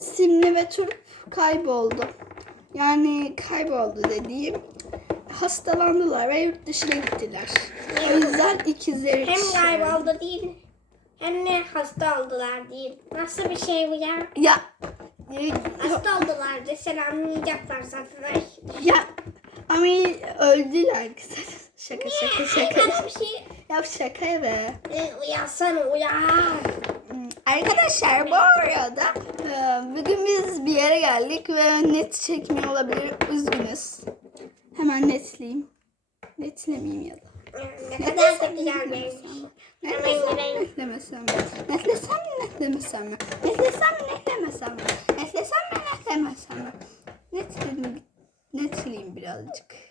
Simli ve Turp kayboldu. Yani kayboldu dediğim hastalandılar ve yurt dışına gittiler. O yüzden ikizleri Hem kayboldu değil. Hem de hasta oldular değil. Nasıl bir şey bu ya? Ya Hasta oldular deseler anlayacaklar zaten. Ay. ya ama öldüler kızlar. Şaka şaka şaka. Nasıl bir şey? Yap şaka be. E, uyansana uyan. Arkadaşlar bu arada e, bugün biz bir yere geldik ve net çekmiyor olabilir. Üzgünüz. Hemen netleyeyim. Netlemeyeyim ya da. Ne kadar da güzel bir mi, gireyim. netlemesem mi? Netlesem mi, netlemesem mi? Netlesem mi, netlemesem mi? Netlesem mi, netlemesem mi? Netleyeyim, netleyeyim birazcık.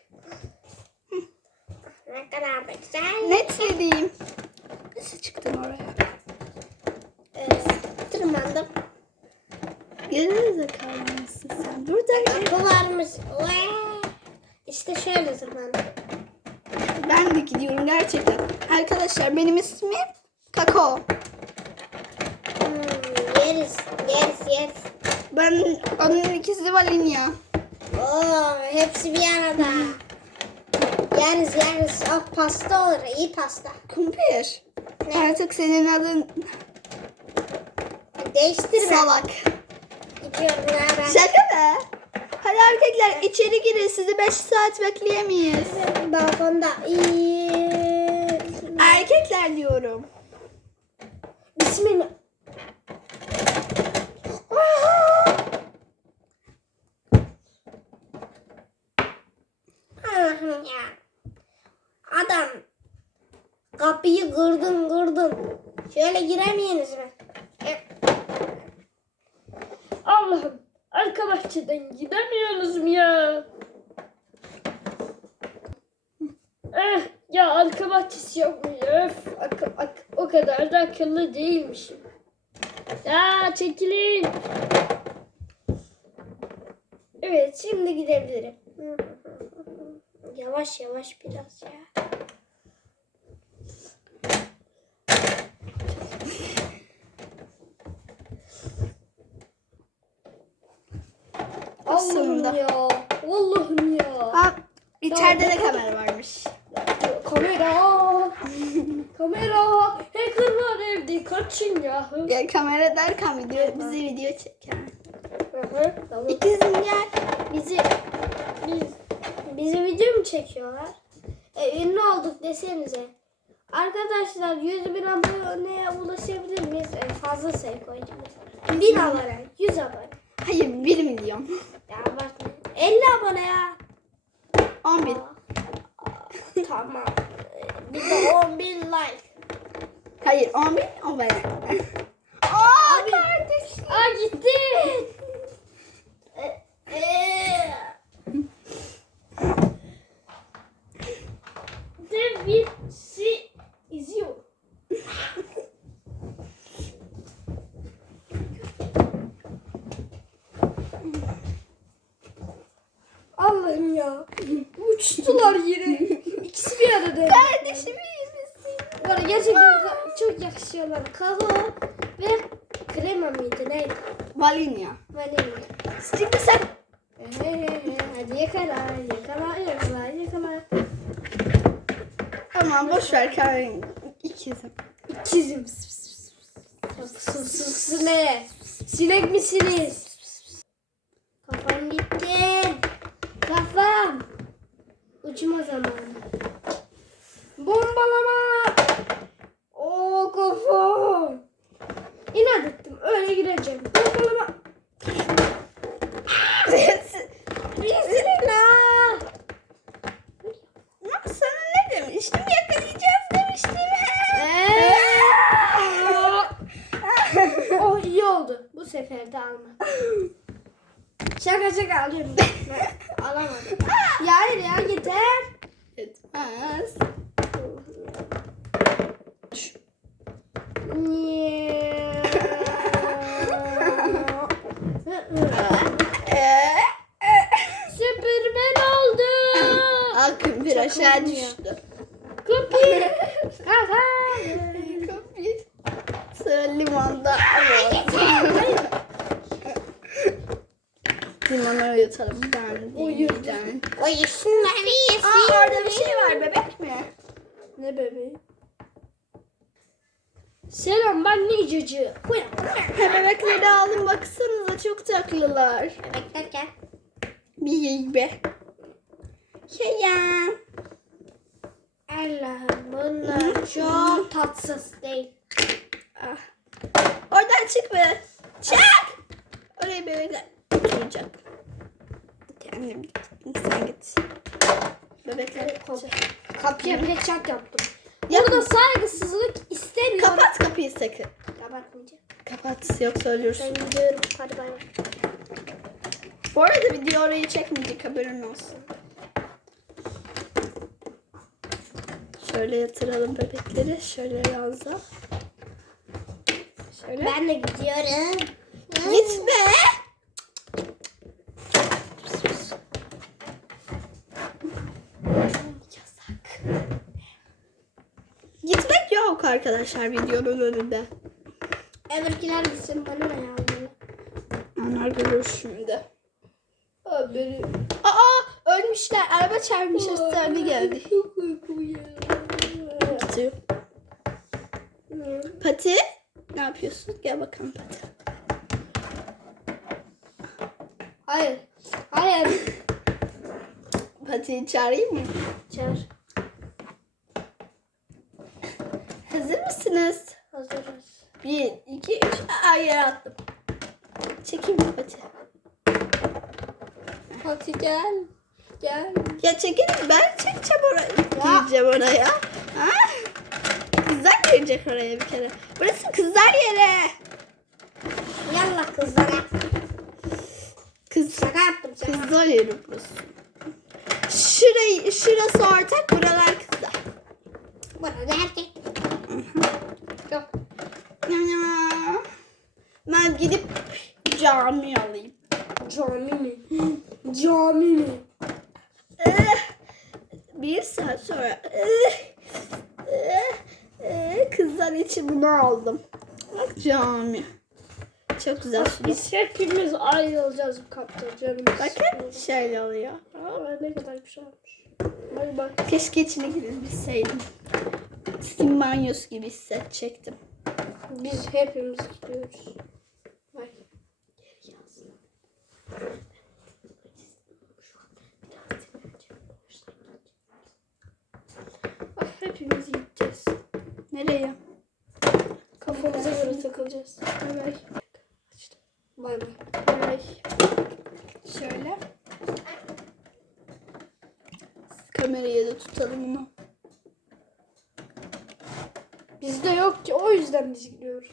Ne kadar da güzel. Netleyeyim. Nasıl çıktın oraya? Ee, tırmandım. Geri zekalı mısın sen? Burada Bu varmış. Vay. İşte şöyle tırmandım. Ben de gidiyorum gerçekten. Arkadaşlar benim ismim Kakao. Hmm, yeriz. Yeriz yeriz. Ben onun ikizi Valinya. Oo, hepsi bir arada. Yeriz yeriz. Oh, pasta olur. iyi pasta. Kumpir. Ne? Artık senin adın Değiştirme. Salak. Gidiyorum ya ben. Şaka be. Hadi erkekler içeri girin. Sizi 5 saat bekleyemeyiz. Balkonda. İyi. Erkekler diyorum. Bismillah. Allah'ım ya. Adam kapıyı kırdın kırdın. Şöyle giremeyiniz mi? Allah'ım arka bahçeden gidemiyoruz mu ya? Eh ya arka bahçesi yok mu ya? Öf, ak- ak- o kadar da akıllı değilmişim. Ya çekilin. Evet şimdi gidebilirim. Yavaş yavaş biraz ya. Allah'ım Sonunda. ya. Allah'ım ya. Ha, içeride de kamera varmış. Kamera. Kamera. Hacker var evde. Kaçın ya. Ya kamera derken video, bizi video çeken. İkizim gel. Bizi biz, bizi video mu çekiyorlar? E, ünlü olduk desenize. Arkadaşlar 100 bin aboneye ulaşabilir miyiz? E, fazla sayı koyacağım. 1000 abone, 100 abone. Hayır 1 milyon. Ya abartma. 50 abone ya. 11. tamam. E, Bir de 10 bin like. Hayır 11 11. Aa Abi. kardeşim. Aa gitti. E, e, De birisi izliyor. Allah'ım ya. Uçtular yine. İkisi bir arada. Kardeşim iyi misin? Bu arada gerçekten çok yakışıyorlar. Kahve ve krema mıydı neydi? Valinya. Vanilya. Şimdi sen Ee, Hadi yakala, yakala, yakala, yakala. Tamam boş ver kahverengi. İkizim. Çizim. Sus ne? Sinek misiniz? Kafam gitti. Kafam. Uçma zamanı. Bombalama. Oo kafam. İnat ettim. Öyle gireceğim. Bombalama. Bismillah. Lan sana ne demiştim? Yakalayacağız demiştim. Ee? oh iyi oldu. Bu sefer de alma. Şaka şaka alıyorum. Ben Alamadım. Ya hayır ya yeter. Etmez. Süpermen oldu. Akın bir aşağı düştü. Kupi. Kafa. Kapıyı. Sıra limanda. Hayır. Limonu uyutalım. Ben Uyut. ben. Uyusunlar iyisin. Aa orada bir şey var bebek mi? Ne bebeği? Selam ben Nicacı. Bebekleri alın baksanıza çok tatlılar. Bebekler gel. Bir be. Şey ya. Allah'ım bunlar çok tatsız değil. Ah. Oradan çıkma. Çık. Oraya bebekler oturacak. Kendim git. Sen git. Bebekler oturacak. Kapıya peçak yaptım. Ya, Burada saygısızlık istemiyorum. kapat kapıyı sakın. Kapatmayacağım. Kapat yoksa ölürsün. Ben gidiyorum. Hadi bay bay. Bu arada video orayı çekmeyecek haberin olsun. Şöyle yatıralım bebekleri. Şöyle yazda. Şöyle. Ben de gidiyorum. Gitme. Arkadaşlar videonun önünde. Öbürkiler gitsin bana ne ya? Onlar görür şimdi. Abi Aa ölmüşler. Araba çarpmış hastaneye geldi. Çok uykum ya. Tutuyor. Pati ne yapıyorsun? Gel bakalım Pati. Hayır. Hayır. Pati'yi çağırayım mı? Çağır. Mısınız? Hazırız. Bir, iki, üç. Aa yere attım. Çekeyim mi Pati? Hadi gel. Gel. Ya çekelim ben çekeceğim oraya. Gireceğim oraya. Ha? Kızlar girecek oraya bir kere. Burası kızlar yere. Yallah kızlara. Kız, Şaka yaptım şaka. kızlar yeri burası. Şurayı, şurası ortak, buralar kızlar. Burada erkek. Yok. Ben gidip cami alayım. Cami mi? Cami mi? Eh, Bir saat sonra eh, eh, kızlar için bunu aldım. Bak cami. Çok güzel. Bak, biz hepimiz ayrılacağız bu kapta canım. Bakın şöyle oluyor. Aa, ne kadar güzel olmuş. Bay bay. Keşke içine girebilseydim. Steam banyosu gibi hissedecektim. Biz hepimiz gidiyoruz. Bay. Bak hepimiz gideceğiz. Nereye? Kafamıza göre takılacağız. Bay bay. Bay bay. Ay. Şöyle. Kamerayı da tutalım bunu. Bizde yok ki o yüzden biz gidiyoruz.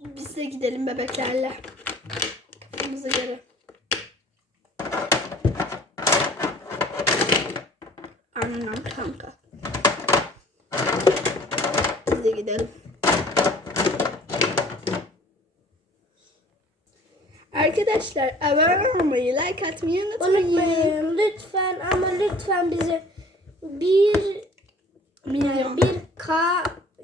Biz de gidelim bebeklerle. Kafamıza göre. Anlam kanka. Biz de gidelim. Arkadaşlar abone olmayı, like atmayı unutmayın. Unutmayın lütfen ama lütfen bize bir Milyon. bir k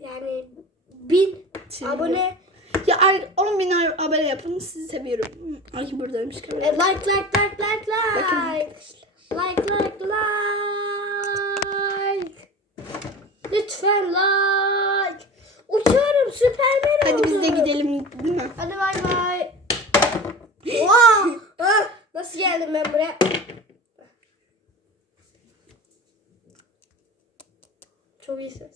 yani bin Trilyon. abone Ya ay- 10 bin abone yapın. Sizi seviyorum. Ay buradaymış e, kamera. like like like like Bakın. like like like like lütfen like uçuyorum süpermen Hadi biz de gidelim değil mi? Hadi bay bay. wow. Nasıl geldim ben buraya? ocho.